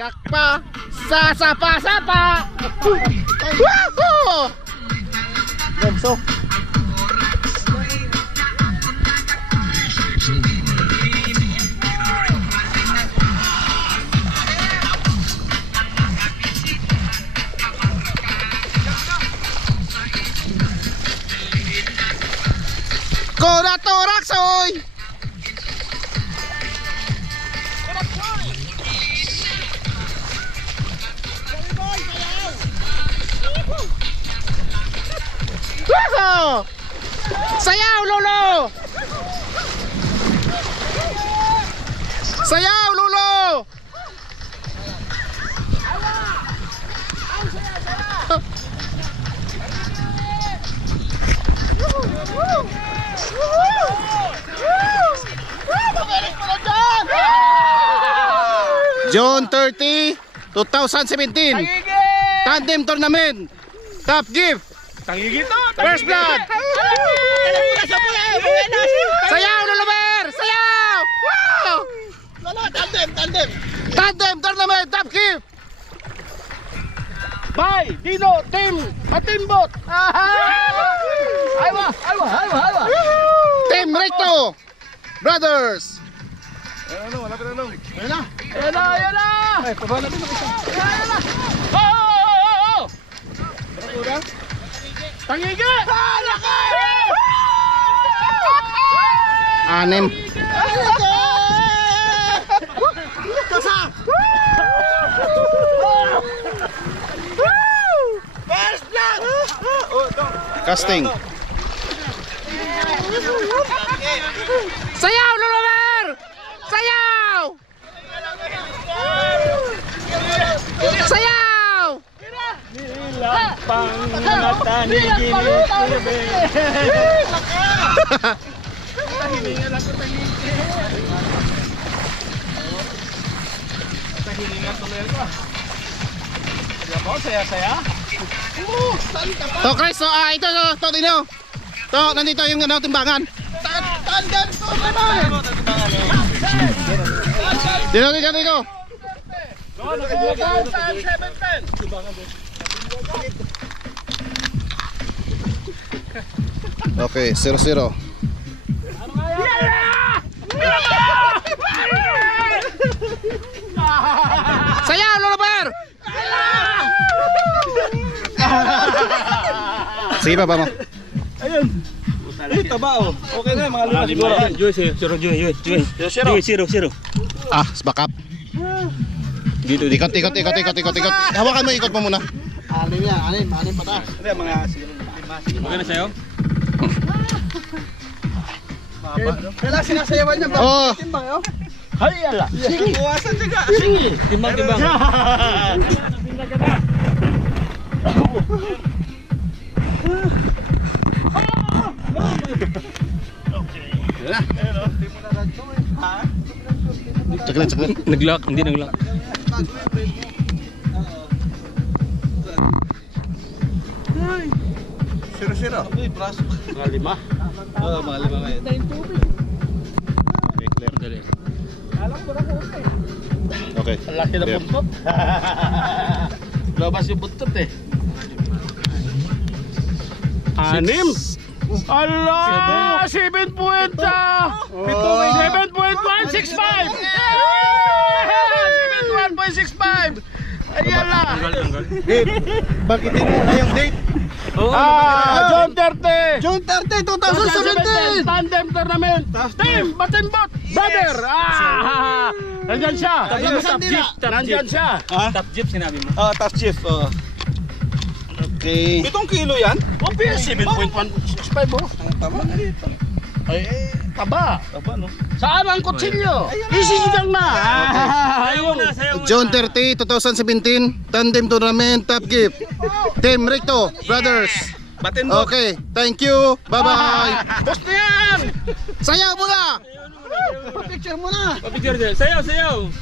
Sakpa! Sapa! Woohoo! Remso. Kora torak soy. Woohoo! Sayaw lolo. Sayaw lolo. June 30, 2017 Tandem Tournament Top Gift First Blood. Sayaw Luluber! Sayaw! Wow! Tandem Tournament Top Gift by Dino Team Matimbot. Aywa! Team Recto Brothers. Ayan na! Ay, pabala din ako isa. Ayan na! Oh! Tangigi! Laki! Anim. Kasa! First blood! Casting. Sayaw, Luluber! Sayaw! Sayaw! Nilang pangmata ni Gilip Silbe. Tahiningan ako tahiningan tuloy ko. Diba, saya-saya? To Chris, so ito dito. To, nandito yung timbangan. Tandem to naman! Dito. Okay, 0-0. Sayaw, Luluber! Sige pa mo. Ayun. Ay, taba oh. Okay na, mga lima siguro. Joy. Ah, back up. Dito. Ikot. Hawakan mo, ikot mo muna. Anim pataas. Hindi, mga lima. Maganda sa'yo? Kailan sinasayawan niya ba? Oh. Timbang, oh. Hay, ala. Sige. Buwasan tiga. Sige. Timbang. Saglit. Nag-lock, hindi nag-lock. Siro. Uy, braso. Mga lima. Oo, mga lima ngayon. Okay, clear. Dali. Okay. Ang laki na clear. buntot. Labas yung buntot eh. Anim. Allah! 7 puwenta! 7.165! 7.165! Ayan lang! Bakit hindi na yung date? June 30! June 30, 2017! Tandem Tournament! Team Matimbot Brother! Nandyan siya! Nandyan siya! Top jeep sinabi mo? Top jeep. Okay. 7 kilo yan? Obvious! 7.165 mo! Ang tama na dito. Ay, taba! Taba no? Saan ang kutsilyo? Isisigang na! Ayaw na! June 30, 2017 Tandem Tournament Top Gift Team Recto Brothers. Batin mo. Okay, thank you. Bye-bye. Boss na yan! Sayaw muna! Picture mo na. Papicture dyan. Sayaw!